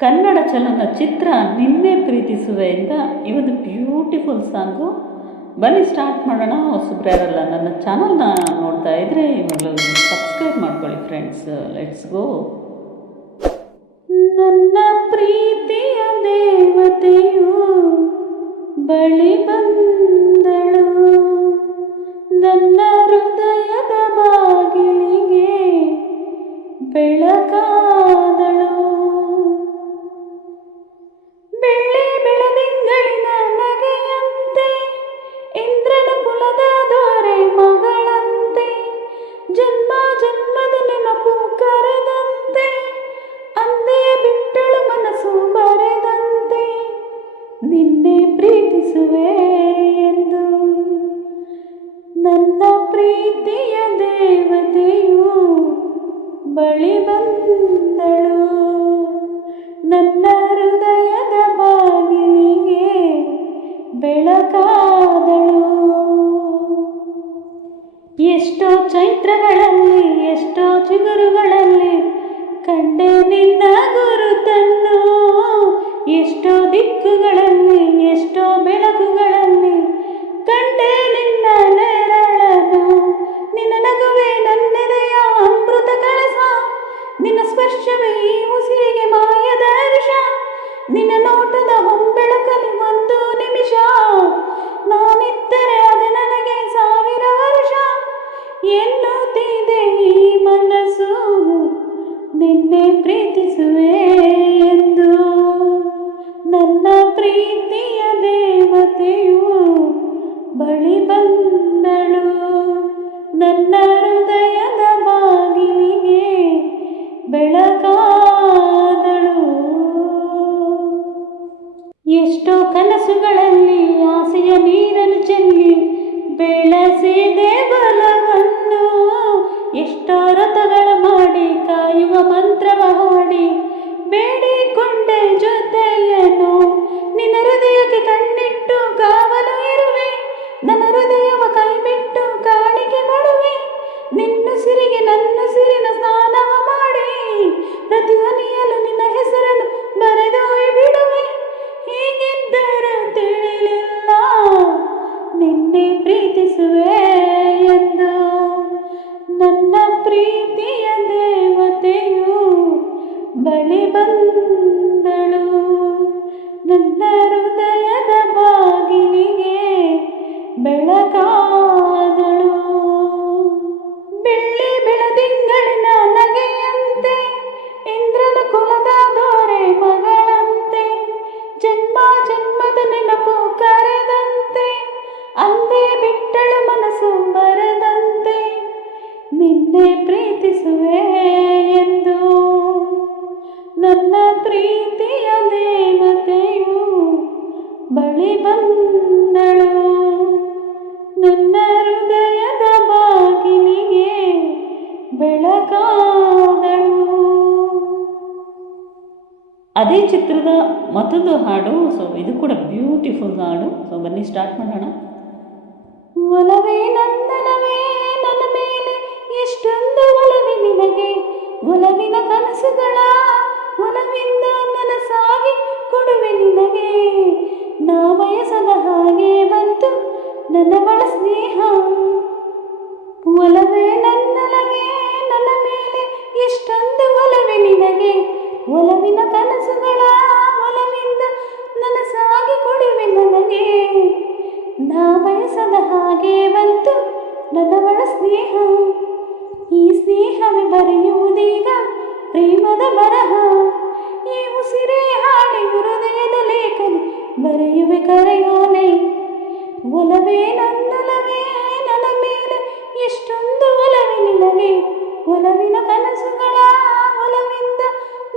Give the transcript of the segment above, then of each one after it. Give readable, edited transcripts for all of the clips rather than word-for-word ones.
ಕನ್ನಡ ಚಲನಚಿತ್ರ ನಿನ್ನೆ ಪ್ರೀತಿಸುವೆಯಿಂದ ಈ ಒಂದು ಬ್ಯೂಟಿಫುಲ್ ಸಾಂಗು. ಬನ್ನಿ ಸ್ಟಾರ್ಟ್ ಮಾಡೋಣ. ಹೊಸಬ್ರು ಯಾರಲ್ಲ ನನ್ನ ಚಾನಲ್ನ ನೋಡ್ತಾ ಇದ್ರೆ ಇವಾಗಲೂ ಸಬ್ಸ್ಕ್ರೈಬ್ ಮಾಡ್ಕೊಳ್ಳಿ ಫ್ರೆಂಡ್ಸ್. Let's go. ನನ್ನ ಪ್ರೀತಿಯ ದೇವತೆಯು ಬಳಿ ಬಂದಳು, ನನ್ನ ಹೃದಯದ ಬಾಗಿಲಿಗೆ ಬೆಳಕಾದಳು. ಬೆಳ್ಳಿ ಬೆಳದಿಂಗಳಿನ ನಗೆಯಂತೆ, ಇಂದ್ರನ ಕುಲದ ದೊರೆ ಮಗಳಂತೆ, ಜನ್ಮ ಜನ್ಮದ ನೆನಪು ಕರೆದಂತೆ, ಅಂದೇ ಬಿಟ್ಟಳು ಮನಸ್ಸು ಬರೆದಂತೆ, ನಿನ್ನೆ ಪ್ರೀತಿಸುವೆ ಎಂದು. ನನ್ನ ಪ್ರೀತಿಯ ದೇವತೆಯು ಬಳಿ ಬಂದಳು, ನನ್ನ ಹೃದಯದ ಬಾಗಿಲಿಗೆ ಬೆಳಕಾದಳು. ಎಷ್ಟೋ ಚೈತ್ರಗಳಲ್ಲಿ, ಎಷ್ಟೋ ಚಿಗುರುಗಳಲ್ಲಿ ಕಂಡೆ ನಿನ್ನ ಗುರುತನ್ನು, ಎಷ್ಟೋ ದಿಕ್ಕುಗಳಲ್ಲಿ, ಎಷ್ಟೋ ಬೆಳಕುಗಳಲ್ಲಿ ಕಂಡೆ ನಿನ್ನ ನೆರಳನ್ನು. ನಿನ್ನ ನಗುವೆ ನನ್ನೆದೆಯ ಅಮೃತ ಕಳಸ, ನಿನ್ನ ಸ್ಪರ್ಶವೇ ಈ ಉಸಿರಿಗೆ ಮಾಯದ ಹರ್ಷ, ನಿನ್ನ ನೋಟದ ಹೊಂಬೆಳಕಲಿ ಒಂದು ನಿಮಿಷ ನಾನಿದ್ದರೆ ಅದು ನನಗೆ 1000 ವರ್ಷ ಎನ್ನುತ್ತಿದೆ ಈ ಮನಸ್ಸು, ನಿನ್ನೆ ಪ್ರೀತಿಸುವೆ ಎಂದು. ನನ್ನ ಪ್ರೀತಿಯ ದೇವತೆಯು ಬಳಿ ಬಂದಳು, ನನ್ನ ಹೃದಯದ ಬಾಗಿಲಿಗೆ ಬೆಳಕಾದಳು. ಎಷ್ಟೋ ಕನಸುಗಳಲ್ಲಿ ಆಸೆಯ ನೀರನ್ನು ಚೆಲ್ಲಿ ಬೆಳೆಸಿದೆ ಬಲವನ್ನು, ಎಷ್ಟೋ ರಥಗಳ ಮಾಡಿ ಕಾಯುವ ಮಂತ್ರವ ಹಾಡಿ ಬೇಡಿಕೊಂಡೆ ಜೊತೆಯನು. ನಿನ್ನ ಹೃದಯಕ್ಕೆ ಕಣ್ಣಿಟ್ಟು ಕಾವಲು ಇರುವೆ, ನನ್ನ ಹೃದಯವ ಕೈ ಬಿಟ್ಟು ಕಾಣಿಕೆ ಕೊಡುವೆ. ನಿನ್ನುಸಿರಿಗೆ ನನ್ನುಸಿರಿನ ಸ್ನಾನವ ಮಾಡಿ ಪ್ರತಿ ಧ್ವನಿಯಲು ನಿನ್ನ ಹೆಸರನ್ನು ಬರೆದು ಬಿಡುವೆ. ಹೀಗಿದ್ದರೂ ತಿಳಿಲಿಲ್ಲ ನಿನ್ನೆ ಪ್ರೀತಿಸುವೆ ಎಂದು. ನನ್ನ ಪ್ರೀತಿಯ ದೇವತೆಯು ಬಳಿ ಬಂದಳು, ನನ್ನ ಹೃದಯದ ಬಾಗಿಲಿಗೆ ಬೆಳಕಾದಳು. ಬೆಳ್ಳಿ ಬೆಳದಿಂಗಳಿನ ನಗೆಯಂತೆ, ಇಂದ್ರನ ಕುಲದ ದೊರೆ ಮಗಳಂತೆ, ಜನ್ಮ ಜನ್ಮದ ನೆನಪು ಕರೆದಂತೆ, ಅಂದೇ ಬಿಟ್ಟಳು ಮನಸ್ಸು ಬರೆದಂತೆ, ನಿನ್ನೆ ಪ್ರೀತಿಸುವೆ ಎಂದು. ನನ್ನ ಪ್ರೀತಿಯ ದೇವತೆಯು ಬಳಿ ಬಂದಳು, ನನ್ನ ಹೃದಯದ ಬಾಗಿಲಿಗೆ ಬೆಳಕಾದಳು. ಅದೇ ಚಿತ್ರದ ಮತ್ತೊಂದು ಹಾಡು. ಇದು ಕೂಡ ಬ್ಯೂಟಿಫುಲ್ ಹಾಡು. ಬನ್ನಿ ಸ್ಟಾರ್ಟ್ ಮಾಡೋಣ. ಒಲವೇ ನಂದನವೇ ನನ್ನ ಮೇಲೆ ಎಷ್ಟೊಂದು ಒಲವೆ ನಿನಗೆ, ಒಲವಿನ ಕನಸುಗಳ ಒಲವಿಂದ ನನಸಾಗಿ ಕೊಡುವೆ ನಿನಗೆ. ನಾ ಬಯಸದ ಹಾಗೆ ಬಂತು ನನ್ನವಳ ಸ್ನೇಹ, ಒಲವೇ ನನ್ನಲವೇ ನನ್ನ ಮೇಲೆ ಎಷ್ಟೊಂದು ಒಲವೆ ನಿನಗೆ, ಒಲವಿನ ಕನಸುಗಳ ಒಲವಿಂದ ನನಸಾಗಿ ಕೊಡುವೆ ನನಗೆ. ನಾ ಬಯಸದ ಹಾಗೆ ಬಂತು ನನ್ನವಳ ಸ್ನೇಹ, ಈ ಸ್ನೇಹವೇ ಬರೆಯುವುದೀಗ ಪ್ರೇಮದ ಬರಹ. ಈ ಉಸಿರೇ ಹಾಡಿ ಹೃದಯದ ಲೇಖನಿ ಬರೆಯುವೆ ಕರೆಯೋಲೆ. ಒಲವೇ ನನ್ನಲವೇ ನನ್ನ ಮೇಲೆ ಎಷ್ಟೊಂದು ಒಲವೆ ನಿನಗೆ, ಒಲವಿನ ಕನಸುಗಳ ಒಲವಿಂದ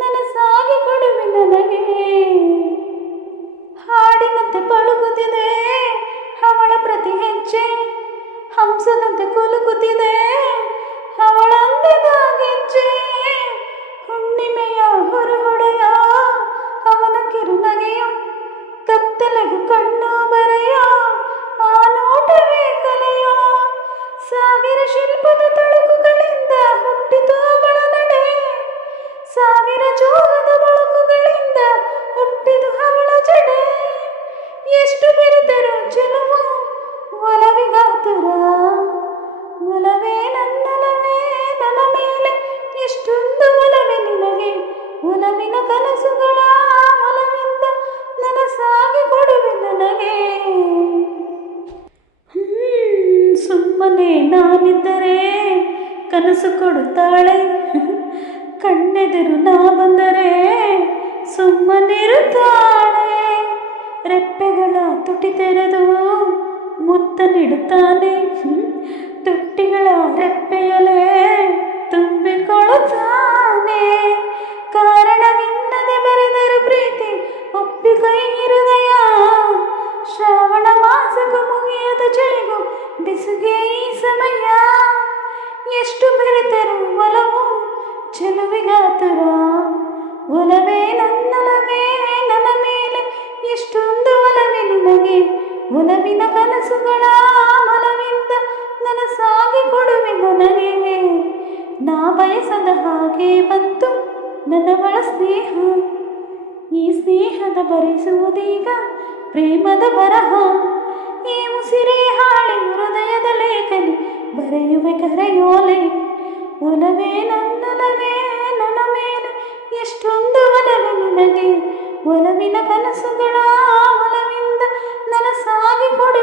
ನನಸಾಗಿ ಕೊಡುವೆ ನನಗೆ. ಹಾಡಿನಂತೆ ಪಳುಕುತ್ತಿದೆ ಅವಳ ಪ್ರತಿ ಹೆಜ್ಜೆ, ಹಂಸದಂತೆ ಕುಲುಕುತ್ತಿದೆ ಅವಳ ಅಂದದ ಗೆಜ್ಜೆ. ಹುಣ್ಣಿಮೆಯ ಹೊರಹೊಡೆಯ ಅವನ ಕಿರುನಗೆಯ, ಕತ್ತಲೆಗೂ ಕಣ್ಣು ಬರೆಯ ಆ ನೋಟವೇ ಕಲೆಯ. ಸಾವಿರ ಶಿಲ್ಪದ ತಳುಕುಗಳಿಂದ ಹುಟ್ಟಿತು ಅವಳ ನಡೆ, ಸಾವಿರ ಜೋಗದ ಬಳಕುಗಳಿಂದ ಕನಸುಗಳ ಒಲವಿಂದ ನನಸಾಗಿ ಕೊಡುವೆ ನನಗೆ. ಸುಮ್ಮನೆ ನಾನಿದ್ದರೆ ಕನಸು ಕೊಡುತ್ತಾಳೆ, ಕಣ್ಣೆದುರು ನಾ ಬಂದರೆ ಸುಮ್ಮನಿರುತ್ತಾಳೆ. ರೆಪ್ಪೆಗಳ ತುಟಿ ತೆರೆದು ಮುತ್ತ ನೀಡುತ್ತಾನೆ, ತುಟ್ಟಿಗಳ ರೆಪ್ಪೆಯಲೇ ತುಂಬಿಕೊಳ್ಳುತ್ತಾನೆ. ಕಾರಣವಿಲ್ಲದೆ ಬರೆದರು ಪ್ರೀತಿ ಒಪ್ಪಿಕೈ ಹೃದಯ, ಶ್ರಾವಣ ಮಾಸಕ್ಕೂ ಮುಗಿಯದ ಚಳಿಗೂ ಬಿಸುಗೆ ಈ ಸಮಯ. ಎಷ್ಟು ಬೆರೆತರು ಒಲವು ಚೆಲುವಿಗಾತುರ, ಒಲವೇ ನನ್ನೊಲವೇ ನನ್ನ ಮೇಲೆ ಎಷ್ಟೊಂದು ಒಲವೇ ನಿನಗೆ. ಒಲವಿನ ಕನಸುಗಳ ಒಲವಿಂದ ನನಸಾಗಿ ಕೊಡುವೆ ನನಗೆ. ನಾ ಬಯಸದ ಹಾಗೆ ಬಂತು ನನ್ನವಳ ಸ್ನೇಹ, ಈ ಸ್ನೇಹದ ಭರಿಸುವುದೀಗ ಪ್ರೇಮದ ಬರಹ. ಈ ಉಸಿರೇ ಹಾಳಿ ಹೃದಯದ ಲೇಖನಿ ಬರೆಯುವೆ ಕರೆಯೋಲೆ. ಒಲವೇ ನನ್ನೊಲವೇ ನನ್ನ ಮೇಲೆ ಎಷ್ಟೊಂದು ಒಲವೆ ನಿನಗೆ. ಒಲವಿನ ಕನಸುಗಳ ಒಲವಿಂದ ನನಸಾಗಿ ಕೊಡು